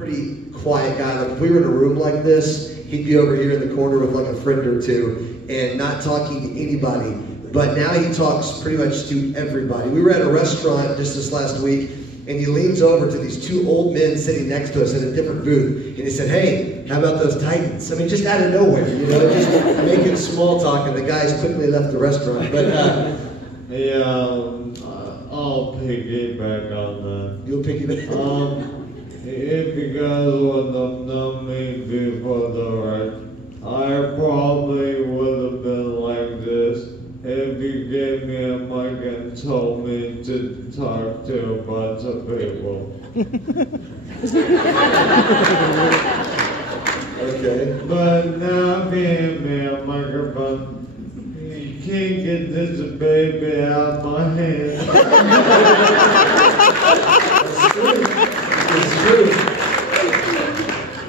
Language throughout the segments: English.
pretty quiet guy. Like if we were in a room like this, he'd be over here in the corner with like a friend or two and not talking to anybody. But now he talks pretty much to everybody. We were at a restaurant just this last week, and he leans over to these two old men sitting next to us in a different booth, and he said, "Hey, how about those Titans?" I mean, just out of nowhere, you know, just making small talk, and the guys quickly left the restaurant. But yeah, I'll piggyback on that. You'll piggyback. If you guys would have known me before the wreck, I probably would have been like this if you gave me a mic and told me to talk to a bunch of people. Okay. But now giving me a microphone, you can't get this baby out of my hand. It's true.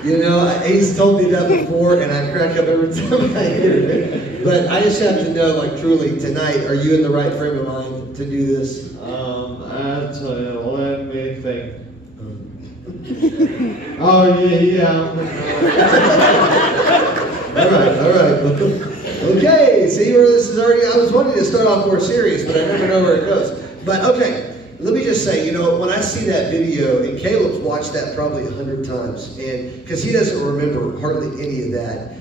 You know, he's told me that before, and I crack up every time I hear it. But I just have to know, like, truly, tonight, are you in the right frame of mind to do this? Actually, let me think. Oh, yeah. All right. Okay, see where this is already, I was wanting to start off more serious, but I never know where it goes. But, okay. Let me just say, you know, when I see that video, and Caleb's watched that probably 100 times, and because he doesn't remember hardly any of that.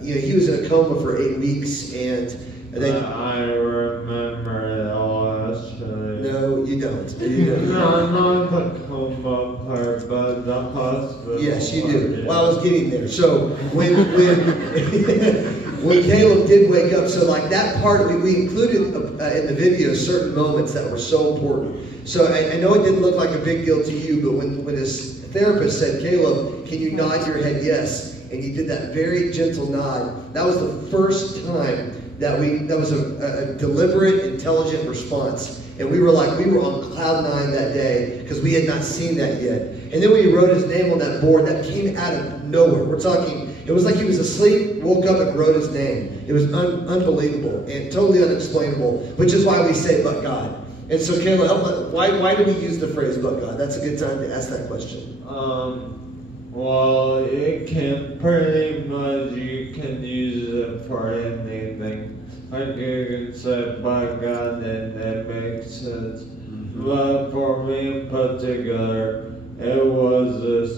You know, he was in a coma for 8 weeks, and I remember it all, actually. No, you don't. No, not the coma part, but the hospital. Yes, you do. Yeah. Well, I was getting there. So when Caleb did wake up, so like that part, we included in the video certain moments that were so important. So I know it didn't look like a big deal to you, but when his therapist said, "Caleb, can you nod your head yes?" and you did that very gentle nod, that was the first time that was a deliberate, intelligent response. And we were on cloud 9 that day because we had not seen that yet. And then when he wrote his name on that board, that came out of nowhere. We're talking, it was like he was asleep, woke up and wrote his name. It was unbelievable and totally unexplainable, which is why we say, "But God." And so, Caleb, why do we use the phrase, "But God"? That's a good time to ask that question. Well, it can pretty much, you can use it for anything. Like you can say, "By God," and that makes sense. But for me in particular, it was this,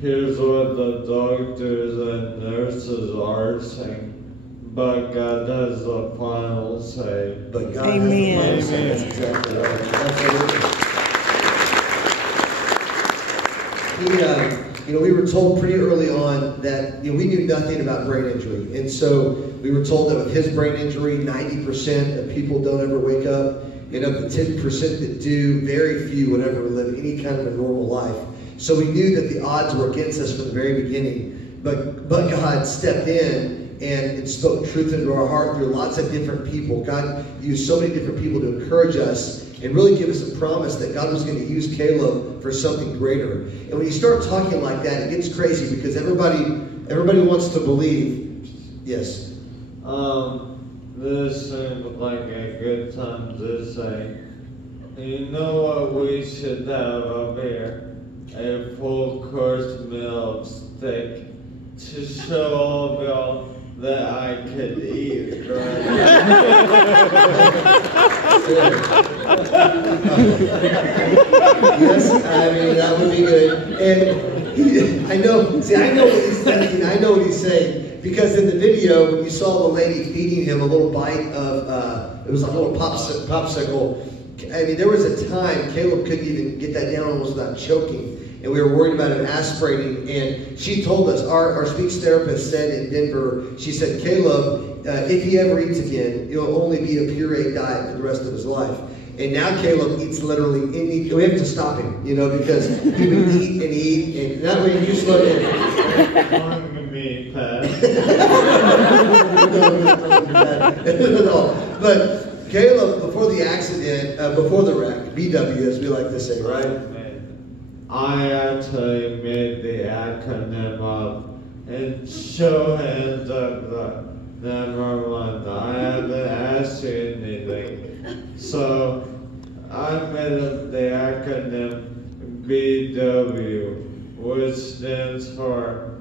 here's what the doctors and nurses are saying. But God has the final say. But God Amen. has the final say. That's exactly right. Absolutely. You know, we were told pretty early on that, you know, we knew nothing about brain injury. And so we were told that with his brain injury, 90% of people don't ever wake up. And of the 10% that do, very few would ever live any kind of a normal life. So we knew that the odds were against us from the very beginning. But God stepped in and spoke truth into our heart through lots of different people. God used so many different people to encourage us and really give us a promise that God was going to use Caleb for something greater. And when you start talking like that, it gets crazy because everybody wants to believe. Yes. This seems like a good time to say, you know what we should have up here? A full course meal of steak to show all of y'all that I could eat, right? Yes, I mean, that would be good. And I know what he's thinking. I know what he's saying. Because in the video, when you saw the lady feeding him a little bite of, it was like a little popsicle. I mean, there was a time Caleb couldn't even get that down almost without choking. And we were worried about him aspirating. And she told us, our speech therapist said in Denver, she said, "Caleb, if he ever eats again, it'll only be a pureed diet for the rest of his life." And now Caleb eats literally any, we have to stop him, you know, because he would eat and eat. And that way you slow down. No. But Caleb, before the accident, before the wreck, BW as we like to say, right? I actually made the acronym up and show hands up. Never mind, I haven't asked you anything. So I made up the acronym BW, which stands for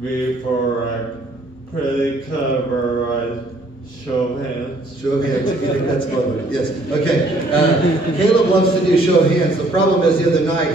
B for pretty clever, show of hands. Show of hands, if you think that's lovely. Yes. Okay. Caleb loves to do show of hands. The problem is the other night,